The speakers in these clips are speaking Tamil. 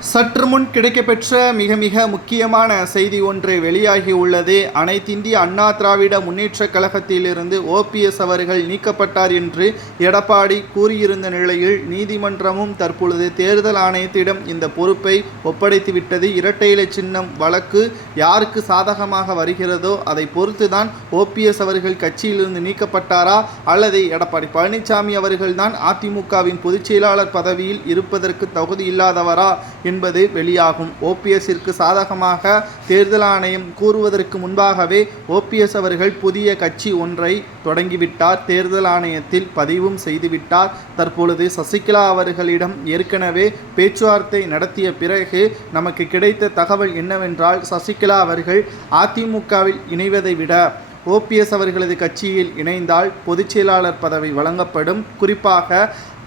சற்று முன் கிடைக்கப்பெற்ற மிக மிக முக்கியமான செய்தி ஒன்று வெளியாகி உள்ளது. அனைத்திந்திய அண்ணா திராவிட முன்னேற்றக் கழகத்திலிருந்து ஓபிஎஸ் அவர்கள் நீக்கப்பட்டார் என்று எடப்பாடி கூறியிருந்த நிலையில் நீதிமன்றமும் தற்பொழுது தேர்தல் ஆணையத்திடம் இந்த பொறுப்பை ஒப்படைத்துவிட்டது இரட்டை இலை சின்னம் வழக்கு யாருக்கு சாதகமாக வருகிறதோ அதை பொறுத்துதான் ஓபிஎஸ் அவர்கள் கட்சியிலிருந்து நீக்கப்பட்டாரா? அல்லது எடப்பாடி பழனிசாமி அவர்கள்தான் அதிமுகவின் பொதுச் செயலாளர் பதவியில் இருப்பதற்கு தகுதி இல்லாதவரா? என்பது வெளியாகும். ஓபிஎஸ்ஸிற்கு சாதகமாக தேர்தல் ஆணையம் கூறுவதற்கு முன்பாகவே ஓபிஎஸ் அவர்கள் புதிய கட்சி ஒன்றை தொடங்கிவிட்டார். தேர்தல் ஆணையத்தில் பதிவும் செய்துவிட்டார். தற்பொழுது சசிகலா அவர்களிடம் ஏற்கனவே பேச்சுவார்த்தை நடத்திய பிறகு நமக்கு கிடைத்த தகவல் என்னவென்றால் சசிகலா அவர்கள் அதிமுகவில் இணைவதை விட ஓபிஎஸ் அவர்களது கட்சியில் இணைந்தால் பொதுச் செயலாளர் பதவி வழங்கப்படும். குறிப்பாக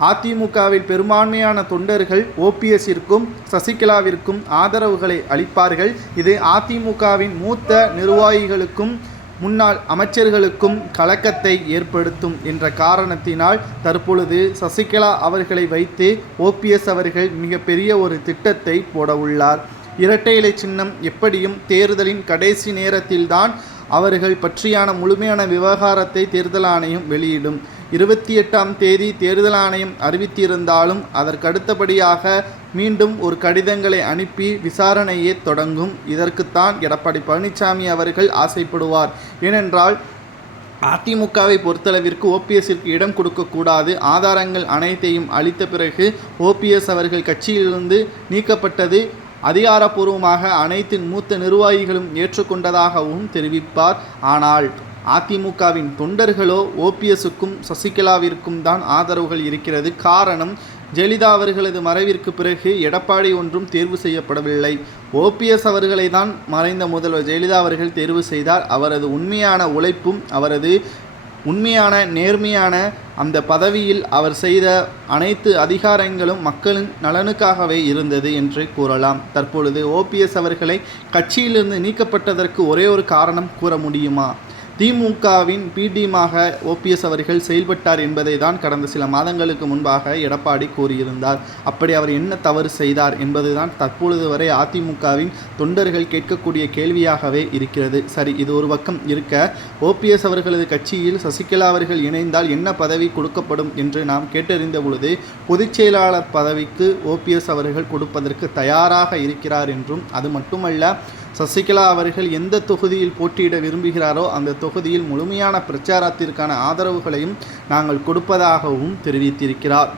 அதிமுகவில் பெரும்பான்மையான தொண்டர்கள் ஓபிஎஸ்ஸிற்கும் சசிகலாவிற்கும் ஆதரவுகளை அளிப்பார்கள். இது அதிமுகவின் மூத்த நிர்வாகிகளுக்கும் முன்னாள் அமைச்சர்களுக்கும் கலக்கத்தை ஏற்படுத்தும் என்ற காரணத்தினால் தற்பொழுது சசிகலா அவர்களை வைத்து ஓபிஎஸ் அவர்கள் மிகப்பெரிய ஒரு திட்டத்தை போட உள்ளார் இரட்டை இலை சின்னம் எப்படியும் தேர்தலின் கடைசி நேரத்தில்தான் அவர்கள் பற்றியான முழுமையான விவகாரத்தை தேர்தல் ஆணையம் வெளியிடும். இருபத்தி எட்டாம் தேதி தேர்தல் ஆணையம் அறிவித்திருந்தாலும் அதற்கடுத்தபடியாக மீண்டும் ஒரு கடிதங்களை அனுப்பி விசாரணையே தொடங்கும். இதற்குத்தான் எடப்பாடி பழனிசாமி அவர்கள் ஆசைப்படுவார். ஏனென்றால் அதிமுகவை பொறுத்தளவிற்கு ஓபிஎஸ்ஸிற்கு இடம் கொடுக்கக்கூடாது. ஆதாரங்கள் அனைத்தையும் அளித்த பிறகு ஓபிஎஸ் அவர்கள் கட்சியிலிருந்து நீக்கப்பட்டது அதிகாரப்பூர்வமாக அனைத்து மூத்த நிர்வாகிகளும் ஏற்றுக்கொண்டதாகவும் தெரிவிப்பார். ஆனால் அதிமுகவின் தொண்டர்களோ ஓபிஎஸுக்கும் சசிகலாவிற்கும் தான் ஆதரவுகள் இருக்கிறது. காரணம் ஜெயலலிதா அவர்களது மறைவிற்கு பிறகு எடப்பாடி ஒன்றும் தேர்வு செய்யப்படவில்லை. ஓபிஎஸ் அவர்களை தான் மறைந்த முதல்வர் ஜெயலலிதா அவர்கள் தேர்வு செய்தார். அவரது உண்மையான உழைப்பும் அவரது உண்மையான நேர்மையான அந்த பதவியில் அவர் செய்த அனைத்து அதிகாரங்களும் மக்களின் நலனுக்காகவே இருந்தது என்று கூறலாம். தற்பொழுது ஓபிஎஸ் அவர்களை கட்சியிலிருந்து நீக்கப்பட்டதற்கு ஒரே ஒரு காரணம் கூற முடியுமா? திமுகவின் பிடிமாக ஓபிஎஸ் அவர்கள் செயல்பட்டார் என்பதை தான் கடந்த சில மாதங்களுக்கு முன்பாக எடப்பாடி கூறியிருந்தார். அப்படி அவர் என்ன தவறு செய்தார் என்பதுதான் தற்பொழுது வரை அதிமுகவின் தொண்டர்கள் கேட்கக்கூடிய கேள்வியாகவே இருக்கிறது. சரி இது ஒரு பக்கம் இருக்க ஓபிஎஸ் அவர்களது கட்சியில் சசிகலா அவர்கள் இணைந்தால் என்ன பதவி கொடுக்கப்படும் என்று நாம் கேட்டறிந்த பொழுது பொதுச் செயலாளர் பதவிக்கு ஓபிஎஸ் அவர்கள் கொடுப்பதற்கு தயாராக இருக்கிறார் என்றும் அது மட்டுமல்ல சசிகலா அவர்கள் எந்த தொகுதியில் போட்டியிட விரும்புகிறாரோ அந்த தொகுதியில் முழுமையான பிரச்சாரத்திற்கான ஆதரவுகளையும் நாங்கள் கொடுப்பதாகவும் தெரிவித்திருக்கிறார்.